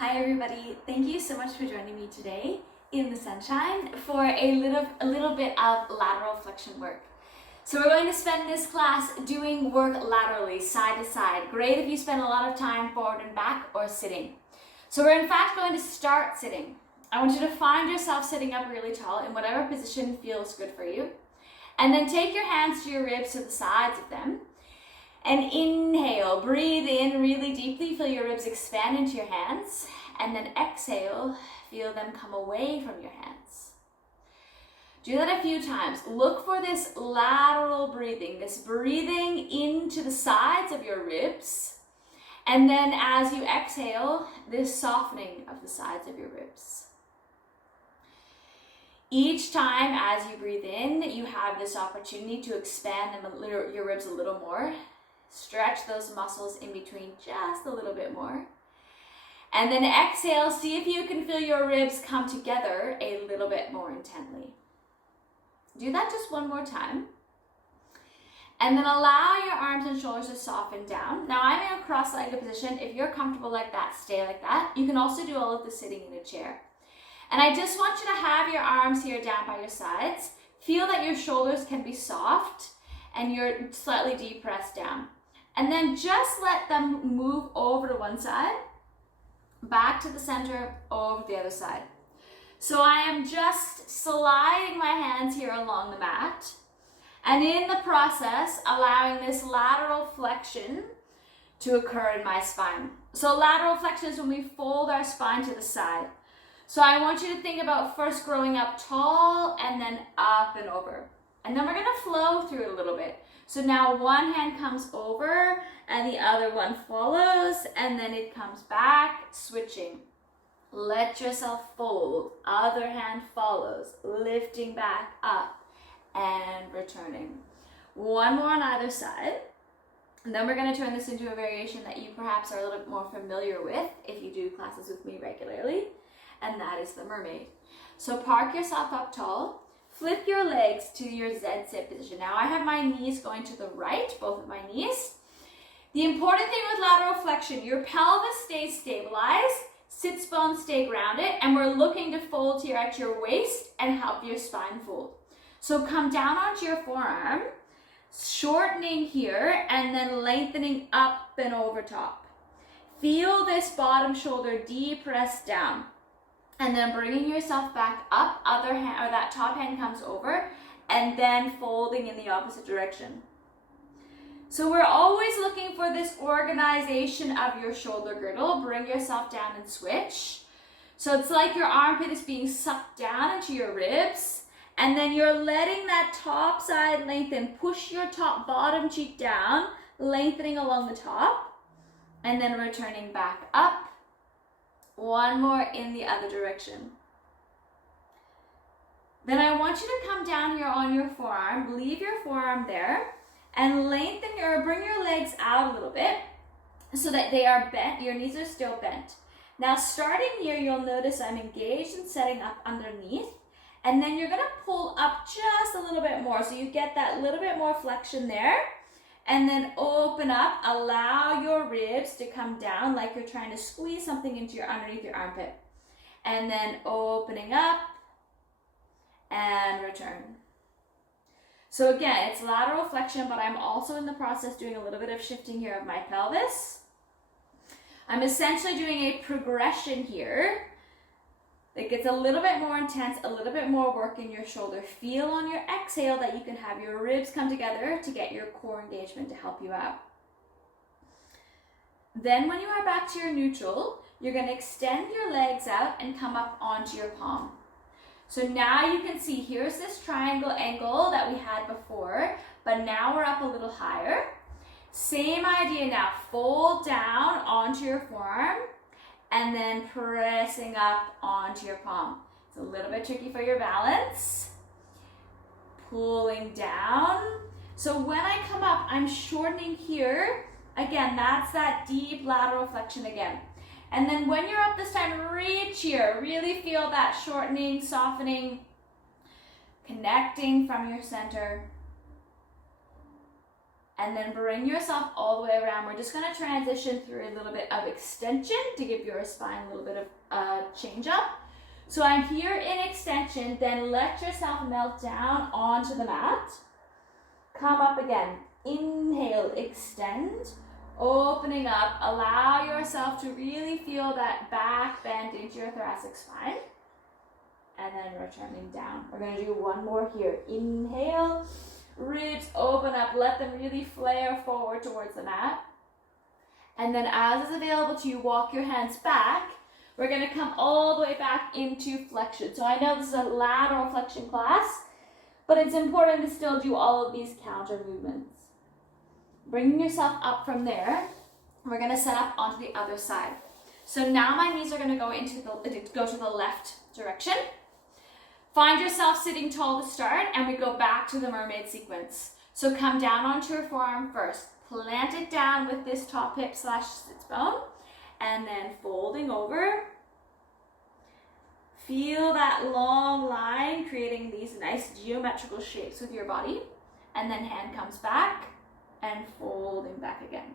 Hi everybody, thank you so much for joining me today in the sunshine for a little bit of lateral flexion work. So we're going to spend this class doing work laterally, side to side. Great if you spend a lot of time forward and back or sitting. So we're in fact going to start sitting. I want you to find yourself sitting up really tall in whatever position feels good for you. And then take your hands to your ribs to the sides of them. And inhale, breathe in really deeply, feel your ribs expand into your hands. And then exhale, feel them come away from your hands. Do that a few times. Look for this lateral breathing, this breathing into the sides of your ribs. And then as you exhale, this softening of the sides of your ribs. Each time as you breathe in, you have this opportunity to expand your ribs a little more. Stretch those muscles in between just a little bit more. And then exhale, see if you can feel your ribs come together a little bit more intently. Do that just one more time. And then allow your arms and shoulders to soften down. Now I'm in a cross-legged position. If you're comfortable like that, stay like that. You can also do all of this sitting in a chair. And I just want you to have your arms here down by your sides. Feel that your shoulders can be soft and you're slightly depressed down. And then just let them move over to one side, back to the center, over to the other side. So I am just sliding my hands here along the mat. And in the process, allowing this lateral flexion to occur in my spine. So lateral flexion is when we fold our spine to the side. So I want you to think about first growing up tall and then up and over. And then we're going to flow through it a little bit. So now one hand comes over and the other one follows, and then it comes back, switching. Let yourself fold. Other hand follows, lifting back up and returning. One more on either side. And then we're going to turn this into a variation that you perhaps are a little bit more familiar with if you do classes with me regularly. And that is the mermaid. So park yourself up tall. Flip your legs to your Z-sit position. Now I have my knees going to the right, both of my knees. The important thing with lateral flexion, your pelvis stays stabilized, sits bones stay grounded, and we're looking to fold here at your waist and help your spine fold. So come down onto your forearm, shortening here, and then lengthening up and over top. Feel this bottom shoulder depress down. And then bringing yourself back up, other hand, or that top hand comes over, and then folding in the opposite direction. So we're always looking for this organization of your shoulder girdle. Bring yourself down and switch. So it's like your armpit is being sucked down into your ribs, and then you're letting that top side lengthen. Push your bottom cheek down, lengthening along the top, and then returning back up. One more in the other direction. Then I want you to come down here on your forearm, leave your forearm there, and bring your legs out a little bit so that they are bent, your knees are still bent. Now starting here, you'll notice I'm engaged and setting up underneath, and then you're gonna pull up just a little bit more so you get that little bit more flexion there. And then open up, allow your ribs to come down like you're trying to squeeze something into underneath your armpit. And then opening up and return. So again, it's lateral flexion, but I'm also in the process doing a little bit of shifting here of my pelvis. I'm essentially doing a progression here. It gets a little bit more intense, a little bit more work in your shoulder. Feel on your exhale that you can have your ribs come together to get your core engagement to help you out. Then when you are back to your neutral, you're going to extend your legs out and come up onto your palm. So now you can see here's this triangle angle that we had before, but now we're up a little higher. Same idea now, fold down onto your forearm, and then pressing up onto your palm. It's a little bit tricky for your balance. Pulling down. So when I come up, I'm shortening here. Again, that's that deep lateral flexion again. And then when you're up this time, reach here. Really feel that shortening, softening, connecting from your center. And then bring yourself all the way around. We're just gonna transition through a little bit of extension to give your spine a little bit of change up. So I'm here in extension, then let yourself melt down onto the mat. Come up again. Inhale, extend, opening up. Allow yourself to really feel that back bend into your thoracic spine. And then returning down. We're gonna do one more here. Inhale. Ribs open up, let them really flare forward towards the mat. And then as is available to you, walk your hands back. We're gonna come all the way back into flexion. So I know this is a lateral flexion class, but it's important to still do all of these counter movements. Bringing yourself up from there, we're gonna set up onto the other side. So now my knees are gonna go to the left direction. Find yourself sitting tall to start, and we go back to the mermaid sequence. So come down onto your forearm first. Plant it down with this top hip / sits bone, and then folding over. Feel that long line, creating these nice geometrical shapes with your body. And then hand comes back, and folding back again.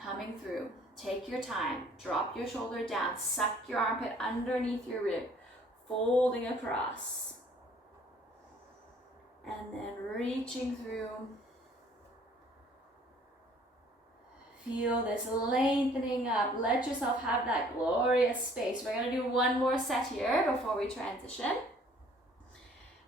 Coming through. Take your time. Drop your shoulder down. Suck your armpit underneath your rib. Folding across, and then reaching through. Feel this lengthening up. Let yourself have that glorious space. We're going to do one more set here before we transition.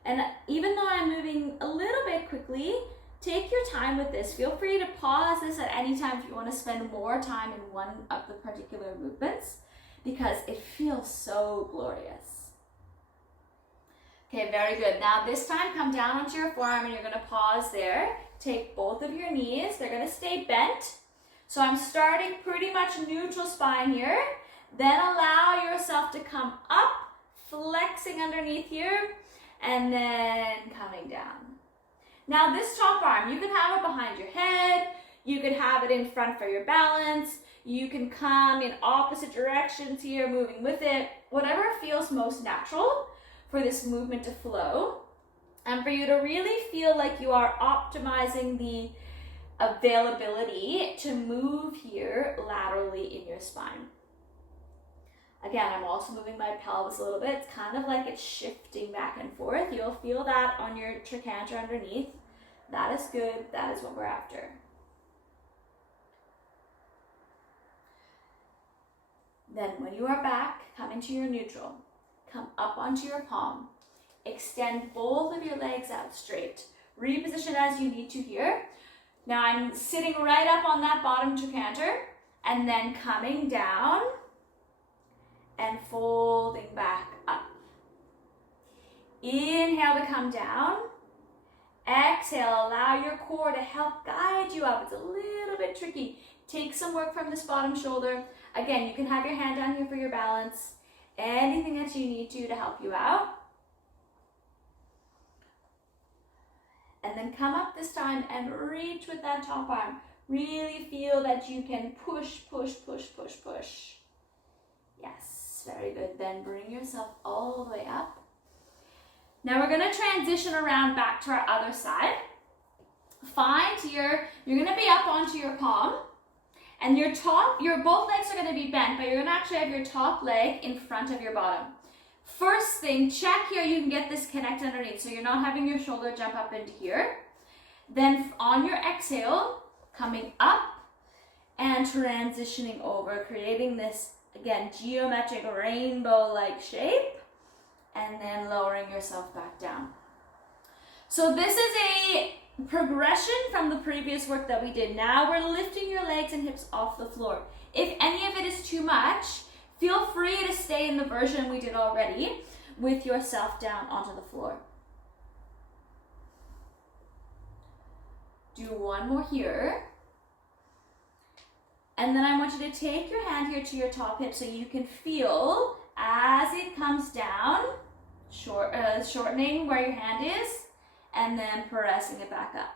And even though I'm moving a little bit quickly, take your time with this. Feel free to pause this at any time if you want to spend more time in one of the particular movements, because it feels so glorious. Okay, very good. Now this time, come down onto your forearm and you're gonna pause there. Take both of your knees, they're gonna stay bent. So I'm starting pretty much neutral spine here. Then allow yourself to come up, flexing underneath here, and then coming down. Now this top arm, you can have it behind your head, you can have it in front for your balance, you can come in opposite directions here, moving with it, whatever feels most natural for this movement to flow, and for you to really feel like you are optimizing the availability to move here laterally in your spine. Again, I'm also moving my pelvis a little bit. It's kind of like it's shifting back and forth. You'll feel that on your trochanter underneath. That is good. That is what we're after. Then when you are back, come into your neutral. Come up onto your palm. Extend both of your legs out straight. Reposition as you need to here. Now I'm sitting right up on that bottom trochanter, and then coming down and folding back up. Inhale to come down. Exhale, allow your core to help guide you up. It's a little bit tricky. Take some work from this bottom shoulder. Again, you can have your hand down here for your balance. Anything that you need to help you out. And then come up this time and reach with that top arm. Really feel that you can push, push, push, push, push. Yes, very good. Then bring yourself all the way up. Now we're gonna transition around back to our other side. You're gonna be up onto your palm. And your both legs are going to be bent, but you're going to actually have your top leg in front of your bottom. First thing, check here, you can get this connect underneath, so you're not having your shoulder jump up into here. Then on your exhale, coming up and transitioning over, creating this, again, geometric rainbow-like shape, and then lowering yourself back down. So this is a progression from the previous work that we did. Now we're lifting your legs and hips off the floor. If any of it is too much, feel free to stay in the version we did already with yourself down onto the floor. Do one more here. And then I want you to take your hand here to your top hip so you can feel as it comes down, shortening where your hand is, and then pressing it back up.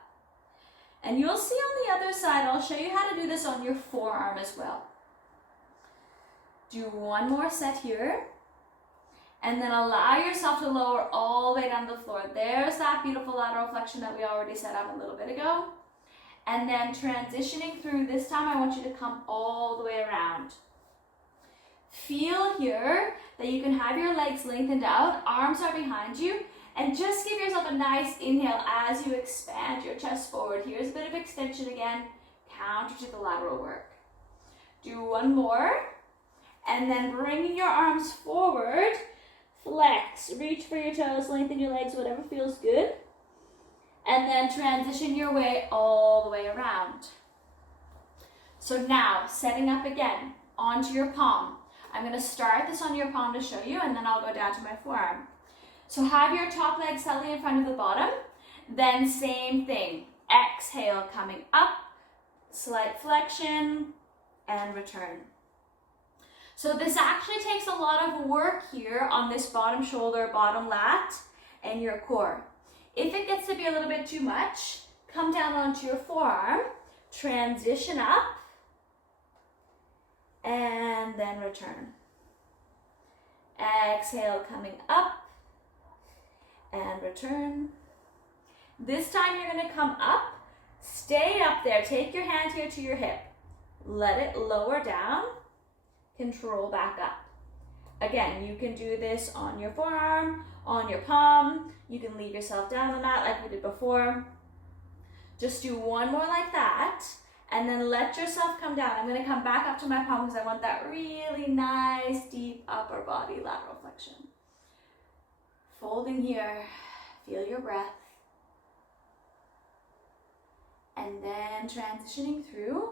And you'll see on the other side, I'll show you how to do this on your forearm as well. Do one more set here. And then allow yourself to lower all the way down to the floor. There's that beautiful lateral flexion that we already set up a little bit ago. And then transitioning through, this time I want you to come all the way around. Feel here that you can have your legs lengthened out, arms are behind you, and just give yourself a nice inhale as you expand your chest forward. Here's a bit of extension again, counter to the lateral work. Do one more, and then bringing your arms forward, flex, reach for your toes, lengthen your legs, whatever feels good. And then transition your way all the way around. So now, setting up again, onto your palm. I'm gonna start this on your palm to show you, and then I'll go down to my forearm. So have your top leg slightly in front of the bottom, then same thing. Exhale, coming up, slight flexion, and return. So this actually takes a lot of work here on this bottom shoulder, bottom lat, and your core. If it gets to be a little bit too much, come down onto your forearm, transition up, and then return. Exhale, coming up, and return. This time you're gonna come up, stay up there, take your hand here to your hip, let it lower down, control back up. Again, you can do this on your forearm, on your palm, you can leave yourself down the mat like we did before. Just do one more like that, and then let yourself come down. I'm gonna come back up to my palm because I want that really nice, deep upper body lateral flexion. Folding here, feel your breath. And then transitioning through,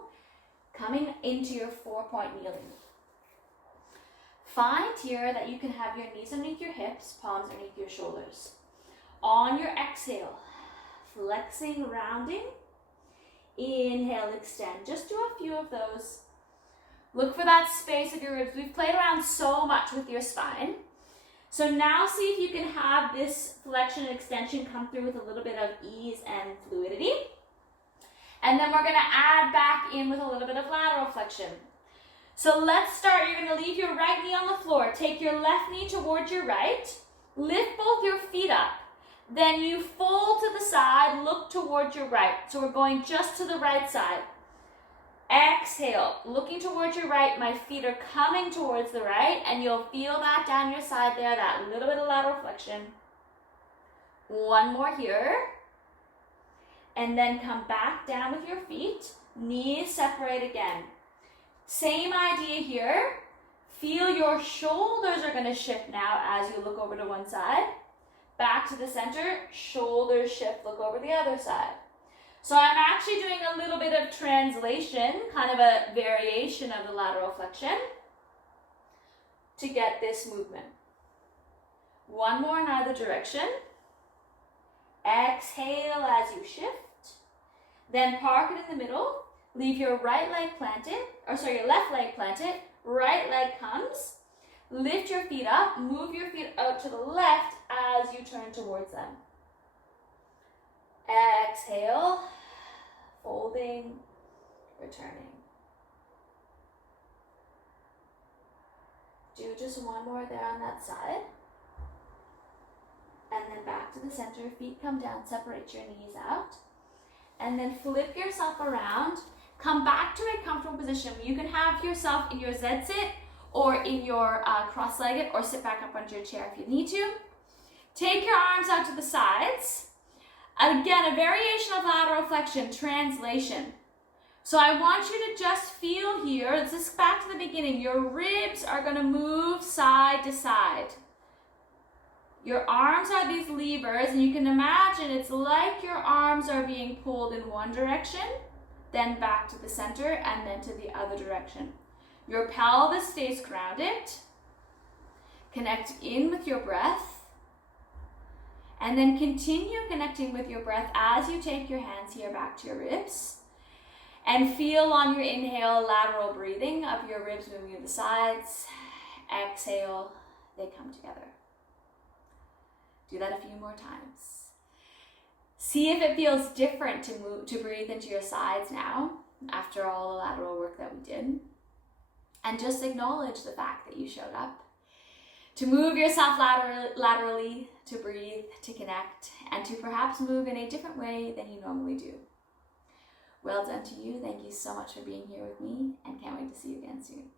coming into your 4-point kneeling. Find here that you can have your knees underneath your hips, palms underneath your shoulders. On your exhale, flexing, rounding. Inhale, extend. Just do a few of those. Look for that space of your ribs. We've played around so much with your spine. So now see if you can have this flexion and extension come through with a little bit of ease and fluidity. And then we're gonna add back in with a little bit of lateral flexion. So let's start. You're gonna leave your right knee on the floor. Take your left knee towards your right. Lift both your feet up. Then you fold to the side, look towards your right. So we're going just to the right side. Exhale, looking towards your right. My feet are coming towards the right, and you'll feel that down your side there, that little bit of lateral flexion. One more here. And then come back down with your feet. Knees separate again. Same idea here. Feel your shoulders are going to shift now as you look over to one side. Back to the center, shoulders shift, look over the other side. So I'm actually doing a little bit of translation, kind of a variation of the lateral flexion to get this movement. One more in either direction. Exhale as you shift. Then park it in the middle. Leave your right leg planted, your left leg planted. Right leg comes. Lift your feet up, move your feet out to the left as you turn towards them. Exhale, folding, returning. Do just one more there on that side. And then back to the center, feet come down, separate your knees out. And then flip yourself around, come back to a comfortable position. You can have yourself in your Z-sit, or in your cross-legged, or sit back up onto your chair if you need to. Take your arms out to the sides. Again, a variation of lateral flexion, translation. So I want you to just feel here, let's just back to the beginning, your ribs are gonna move side to side. Your arms are these levers, and you can imagine it's like your arms are being pulled in one direction, then back to the center, and then to the other direction. Your pelvis stays grounded. Connect in with your breath. And then continue connecting with your breath as you take your hands here back to your ribs. And feel on your inhale, lateral breathing of your ribs moving to the sides. Exhale, they come together. Do that a few more times. See if it feels different to breathe into your sides now, after all the lateral work that we did. And just acknowledge the fact that you showed up. to move yourself laterally, to breathe, to connect, and to perhaps move in a different way than you normally do. Well done to you. Thank you so much for being here with me, and can't wait to see you again soon.